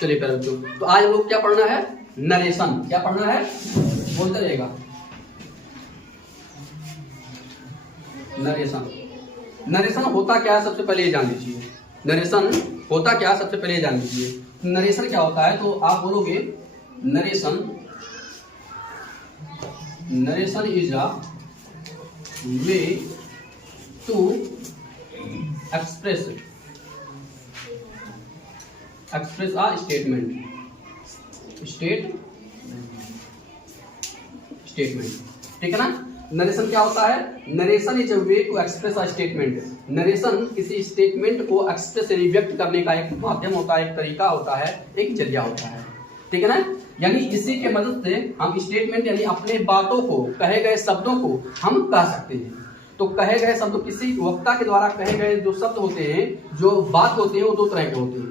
चलिए प्यारे बच्चों, तो आज हम लोग क्या पढ़ना है? नरेशन। क्या पढ़ना है? बोलते रहेगा। नरेशन। नरेशन होता क्या है सबसे पहले ये जान लीजिए। नरेशन होता क्या है सबसे पहले ये जान लीजिए। नरेशन क्या होता है तो आप बोलोगे narration, narration is a way to express a statement. ठीक है ना। नरेशन क्या होता है? Narration is a way to express a statement. Narration किसी स्टेटमेंट को एक्सप्रेस यानी व्यक्त करने का एक माध्यम होता है, एक तरीका होता है, एक जरिया होता है। ठीक है ना। यानी इसी के मदद से हम स्टेटमेंट यानी अपने बातों को, कहे गए शब्दों को हम कह सकते हैं। तो कहे गए शब्द, किसी वक्ता के द्वारा कहे गए जो शब्द होते हैं, जो बात होते हैं, वो दो तरह के होते हैं,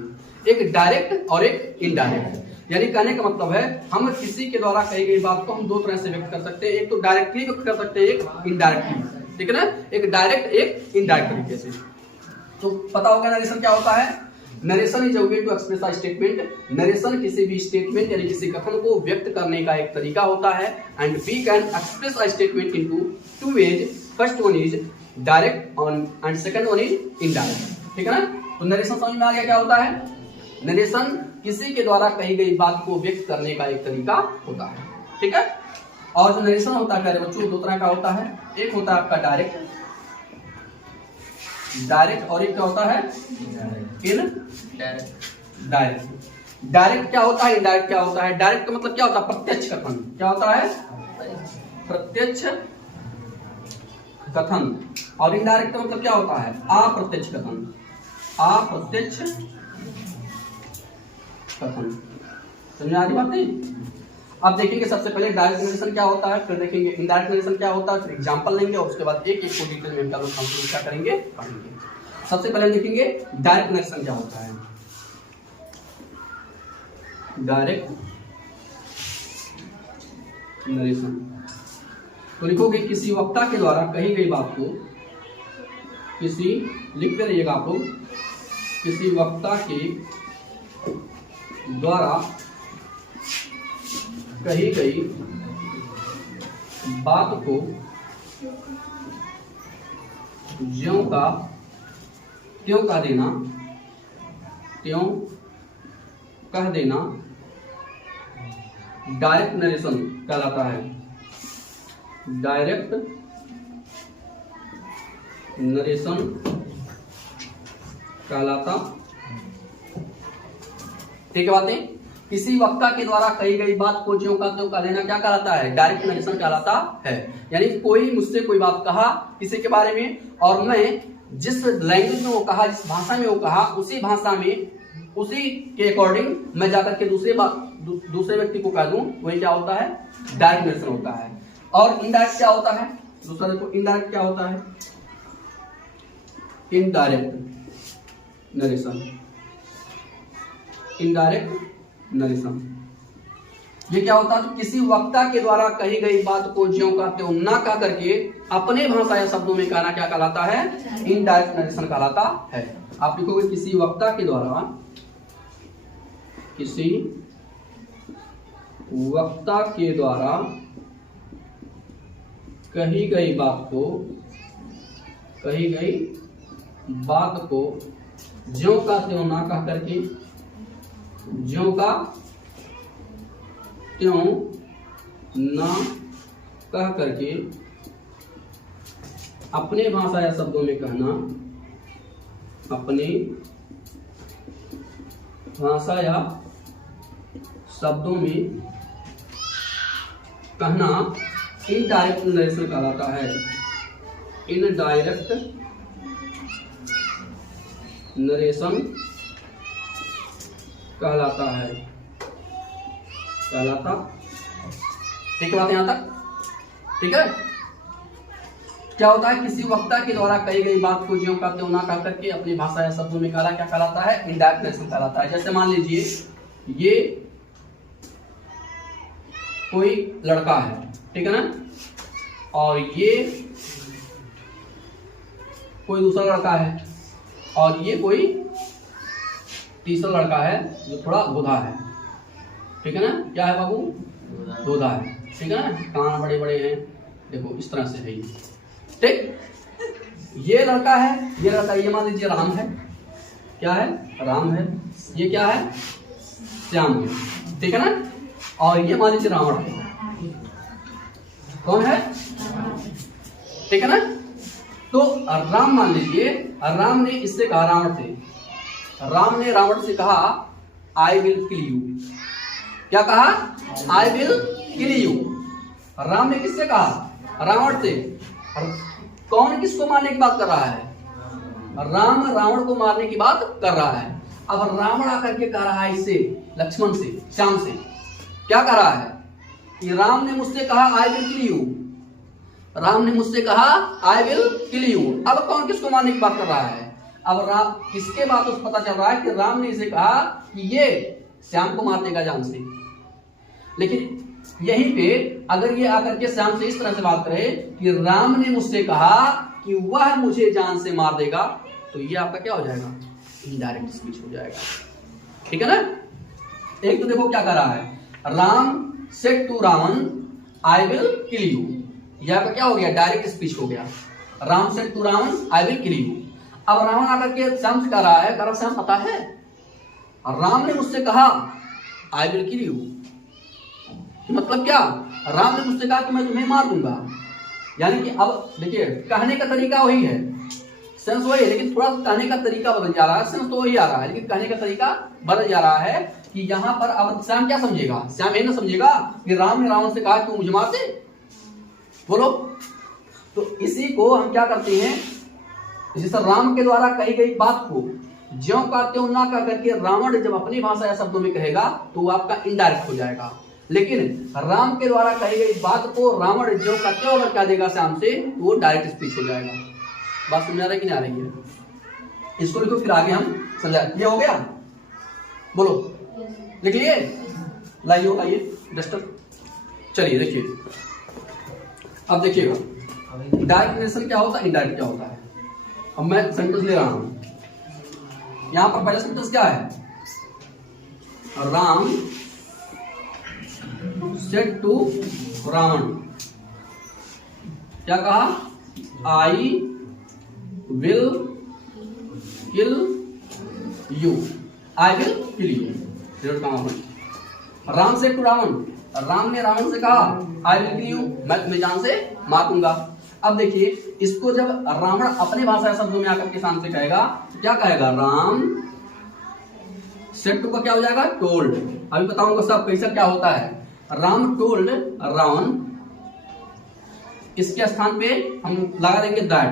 एक डायरेक्ट और एक इनडायरेक्ट। यानी कहने का मतलब है हम किसी के द्वारा कही गई बात को हम दो तरह से व्यक्त कर सकते हैं, एक तो डायरेक्टली व्यक्त कर सकते हैं, एक इनडायरेक्टली। ठीक है ना। एक डायरेक्ट, एक इनडायरेक्ट तरीके से। तो पता होगा नरेशन क्या होता है। Narration is a way to express a statement. Narration किसी भी स्टेटमेंट यानी किसी कथन को व्यक्त करने का एक तरीका होता है। And we can express a statement into two ways. First one is direct and second one is indirect. ठीक है ना। तो नरेशन समझ में आ गया क्या होता है। नरेशन किसी के द्वारा कही गई बात को व्यक्त करने का एक तरीका होता है। ठीक है। और जो नरेशन होता है प्यारे बच्चों, दो तरह का होता है। एक होता है आपका डायरेक्ट, और एक क्या होता है? डायरेक्ट। डायरेक्ट क्या होता है, इनडायरेक्ट क्या होता है? डायरेक्ट का मतलब क्या होता है? प्रत्यक्ष कथन। क्या होता है? प्रत्यक्ष कथन। और इनडायरेक्ट का मतलब क्या होता है? अप्रत्यक्ष कथन। अप्रत्यक्ष कथन। समझ आ रही बात नहीं? अब देखेंगे सबसे पहले डायरेक्ट नरेशन क्या होता है, फिर देखेंगे इनडायरेक्ट नरेशन क्या होता है, फिर एग्जांपल लेंगे और उसके बाद एक एक को डिटेल में हम क्या करेंगे, पढ़ेंगे। सबसे पहले देखेंगे डायरेक्ट नरेशन क्या होता है। डायरेक्ट नरेशन तो लिखोगे किसी वक्ता के द्वारा कही गई बात को, लिखते रहिएगा आप लोग, किसी वक्ता के द्वारा कही गई बात को ज्यों का त्यों कह देना, डायरेक्ट नरेशन कहलाता है। डायरेक्ट नरेशन कहलाता। ठीक है बातें। किसी वक्ता के द्वारा कही गई बात को ज्यों का त्यों कह देना क्या कहलाता है? डायरेक्ट नरेशन कहलाता है। यानी कोई मुझसे कोई बात कहा किसी के बारे में, और मैं जिस लैंग्वेज में वो कहा, जिस भाषा में वो कहा, उसी भाषा में उसी के अकॉर्डिंग मैं जाकर के दूसरे व्यक्ति को कह दूं, वही क्या होता है? डायरेक्ट नरेशन होता है। और इनडायरेक्ट क्या होता है? दूसरा देखो, इनडायरेक्ट क्या होता है? Indirect narration. इनडायरेक्ट नरेशन ये क्या होता है? तो किसी वक्ता के द्वारा कही गई बात को ज्यों का त्यों ना कह करके अपने भाषा या शब्दों में कहना क्या कहलाता है? इनडायरेक्ट नरेशन कहलाता है। आप लिखोगे किसी वक्ता के द्वारा, किसी वक्ता के द्वारा कही गई बात को ज्यों का त्यों ना कह करके, ज्यों का त्यों ना कह करके अपने भाषा या शब्दों में कहना, अपने भाषा या शब्दों में कहना इनडायरेक्ट नरेशन कहलाता है। इनडायरेक्ट नरेशन कहलाता है। ठीक है बात यहां तक? ठीक है। क्या होता है? किसी वक्ता के द्वारा कही गई बात को ज्यों का त्यों ना कह करके अपनी भाषा या शब्दों में कहना क्या कहलाता है? इनडायरेक्ट नरेशन कहलाता है। जैसे मान लीजिए ये कोई लड़का है, ठीक है ना, और ये कोई दूसरा लड़का है, और ये कोई तीसरा लड़का है जो थोड़ा धोधा है, ठीक है ना, क्या है बाबू, धोधा है, ठीक है ना, कान बड़े बड़े हैं, देखो इस तरह से है ये, ठीक। ये लड़का है, ये लड़का, ये मान लीजिए राम है, क्या है, राम है, ये क्या है, श्याम है, ठीक है ना, और ये मान लीजिए रावण है, कौन है, ठीक है ना। तो राम मान लीजिए, राम ने इससे कहा, रावण से, राम ने रावण से कहा आई विल किल यू, क्या कहा, I will kill you. Ram ने किससे कहा, रावण से। कौन किसको मारने की बात कर रहा है, राम रावण को मारने की बात कर रहा है। अब रावण आकर के कह रहा है इससे, लक्ष्मण से, श्याम से, क्या कह रहा है कि राम ने मुझसे कहा I will kill you, Ram ने मुझसे कहा आई विल किल यू। अब कौन किसको मारने की बात कर रहा है, अब राम किसके बात उस पता चल रहा है कि राम ने इसे कहा कि ये श्याम को मार देगा जान से। लेकिन यहीं पे अगर ये आकर के श्याम से इस तरह से बात करे कि राम ने मुझसे कहा कि वह मुझे जान से मार देगा, तो ये आपका क्या हो जाएगा, इनडायरेक्ट स्पीच हो जाएगा, ठीक है ना। एक तो देखो क्या कर रहा है, Ram said to Ravan I will kill you, यह आपका क्या हो गया, डायरेक्ट स्पीच हो गया। Ram said to Ravan I will kill you. अब रावण आकर के श्याम से कह रहा है, कह रहा श्याम पता है राम ने मुझसे कहा आई विल किल यू, मतलब क्या, राम ने मुझसे कहा कि मैं तुम्हें मार दूंगा। यानी कि अब देखिए कहने का तरीका वही है, सेंस वही है, लेकिन थोड़ा सा कहने का तरीका बदल जा रहा है, सेंस तो वही आ रहा है, लेकिन कहने का तरीका बदल जा रहा है कि यहाँ पर अब श्याम क्या समझेगा, श्याम ये ना समझेगा कि राम ने रावण से कहा कि मुझे मार दे, बोलो। तो इसी को हम क्या करते हैं, जिस राम के द्वारा कही गई बात को ज्यों का त्यों ना कह करके रावण जब अपनी भाषा या शब्दों में कहेगा तो वो आपका इनडायरेक्ट हो जाएगा। लेकिन राम के द्वारा कही गई बात को रावण ज्यों का त्यों अगर कह देगा श्याम से तो वो डायरेक्ट स्पीच हो जाएगा। बात समझ आ रही कि नहीं आ रही है, इसको लिखो फिर आगे हम समझा। ये हो गया, बोलो लिख लिए, लाइए लाइए डस्टर। चलिए देखिए, अब देखिएगा डायरेक्ट नरेशन क्या होता है, इनडायरेक्ट क्या होता है। अब मैं सेंटेंस ले रहा हूं, यहां पर पहला सेंटेंस क्या है, राम सेड टू रावण, क्या कहा, I will kill you, I will kill you. Ram said to Ravan, Ram ने रावण से कहा आई विल किल यू, मैं तुम्हें जान से मार दूंगा। अब देखिए इसको जब रावण अपने भाषा शब्दों में आकर के सामने कहेगा तो क्या कहेगा, राम सेड टू का क्या हो जाएगा, टोल्ड। अभी बताऊंगा सब कैसा क्या होता है। राम टोल्ड रावण, इसके स्थान पे हम लगा देंगे दैट,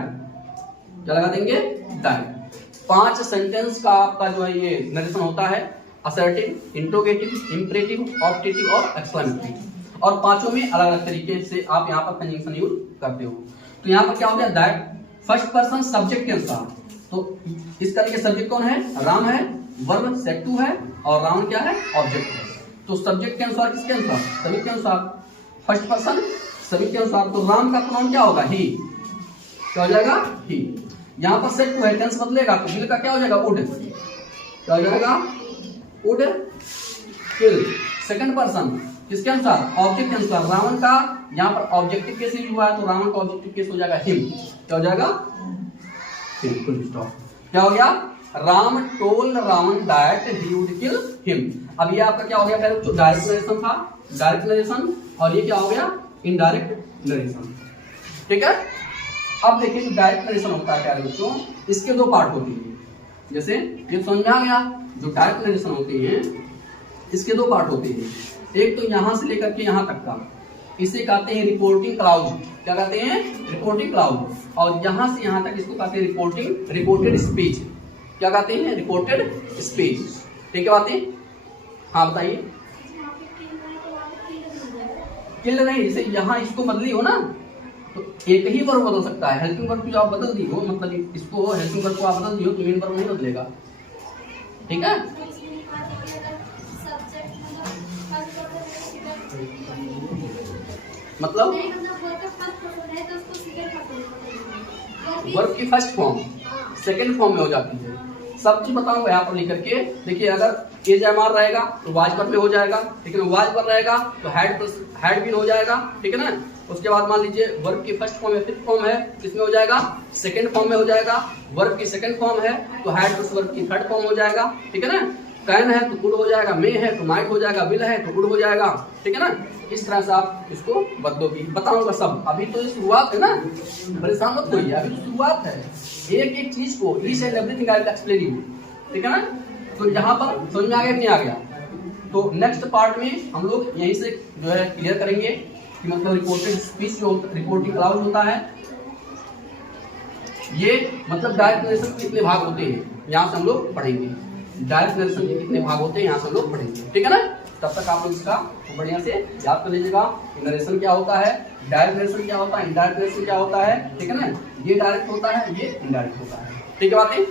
क्या लगा देंगे, दैट। 5 सेंटेंस का आपका जो है ये नरेशन होता है, असर्टिव, इंट्रोगेटिव, इंपरेटिव, ऑप्टेटिव और एक्सक्लेमेटरी। और पांचों में अलग अलग तरीके से आप यहाँ पर कंजंक्शन यूज करते हो। तो यहाँ पर क्या हो गया, दैट फर्स्ट पर्सन सब्जेक्ट के अनुसार, तो इस तरह के सब्जेक्ट कौन है, राम है, वर्ब सेड टू है और रावण क्या है, ऑब्जेक्ट है। तो सब्जेक्ट के अनुसार किसके अनुसार, सभी के अनुसार, फर्स्ट पर्सन सभी के अनुसार। तो राम का प्रोनाउन क्या होगा, ही, क्या हो जाएगा, ही। यहाँ पर सेड टू है, टेंस बदलेगा तो विल का क्या हो जाएगा, वुड, क्या हो जाएगा, वुड किल। सेकंड पर्सन किसके अनुसार, ऑब्जेक्ट के अनुसार। रावण का यहाँ पर ऑब्जेक्टिव केस यूज हुआ है तो रावण का ऑब्जेक्टिव केस हो जाएगा हिम, क्या हो जाएगा, हिम। Full stop. क्या हो गया, Ram told Ravan that he would kill him. अब ये आपका क्या हो गया, पहले जो डायरेक्ट नरेशन था, डायरेक्ट नरेशन, और ये क्या हो गया, इनडायरेक्ट नरेशन, ठीक है। अब देखिए जो डायरेक्ट नरेशन होता है प्यारे बच्चों, इसके 2 पार्ट होती है। जैसे ये समझ में आ गया, जो डायरेक्ट नरेशन होती है इसके 2 पार्ट होते हैं। एक तो यहां से लेकर के यहां तक का, इसे कहते हैं रिपोर्टिंग क्लाउज, क्या कहते हैं, रिपोर्टिंग क्लाउज। और यहां से यहां तक इसको कहते हैं रिपोर्टेड स्पीच, क्या कहते हैं, रिपोर्टेड स्पीच, ठीक है बातें। हाँ बताइए, किल नहीं, जैसे यहाँ इसको बदली हो ना तो एक ही वर्ब बदल सकता है। हेल्पिंग वर्ब को आप बदल दी हो, मतलब इसको हेल्पिंग वर्ब को आप बदल दी हो तो मेन वर्ब नहीं बदलेगा, ठीक है। मतलब वर्ब की फर्स्ट फॉर्म सेकंड फॉर्म में हो जाती है, सब चीज बताऊंगा यहाँ पर लिख करके। देखिए अगर एज एम आर रहेगा तो वाज पर में हो जाएगा, ठीक है ना, वाज पर रहेगा तो हेड प्लस हेड बिन हो जाएगा, ठीक है ना। उसके बाद मान लीजिए वर्ब की फर्स्ट फॉर्म है, फिफ्थ फॉर्म है, किसमें हो जाएगा, सेकंड फॉर्म में हो जाएगा। वर्ब की सेकंड फॉर्म है तो हैड प्लस वर्ब की थर्ड फॉर्म हो जाएगा, ठीक है ना। कैन है तो कुड हो जाएगा, मे है तो माइट हो जाएगा, विल है तो वुड हो जाएगा, ठीक है ना। इस तरह से आप इसको बदलोगे, बताऊंगा सब। अभी तो ये शुरुआत है ना, परेशान मत होइए, अभी तो शुरुआत है। एक एक चीज को each and everything I will explain you, ठीक है ना। तो यहाँ पर समझ में आ गया कि नहीं आ गया। तो नेक्स्ट पार्ट में हम लोग यहीं से जो है क्लियर करेंगे कि मतलब रिपोर्टेड स्पीच जो रिपोर्टिंग क्लाउज होता है, ये मतलब डायरेक्ट नरेशन के कितने भाग होते हैं यहाँ से हम लोग पढ़ेंगे। डायरेक्ट नरेशन के कितने भाग होते हैं यहाँ से हम लोग पढ़ेंगे, ठीक है ना। तब तक आप लोग इसका बढ़िया से याद कर लीजिएगा कि नरेशन क्या होता है, डायरेक्ट नरेशन क्या होता है, इनडायरेक्ट नरेशन क्या होता है, ठीक है ना। ये डायरेक्ट होता है, ये इनडायरेक्ट होता है, ठीक है बातें।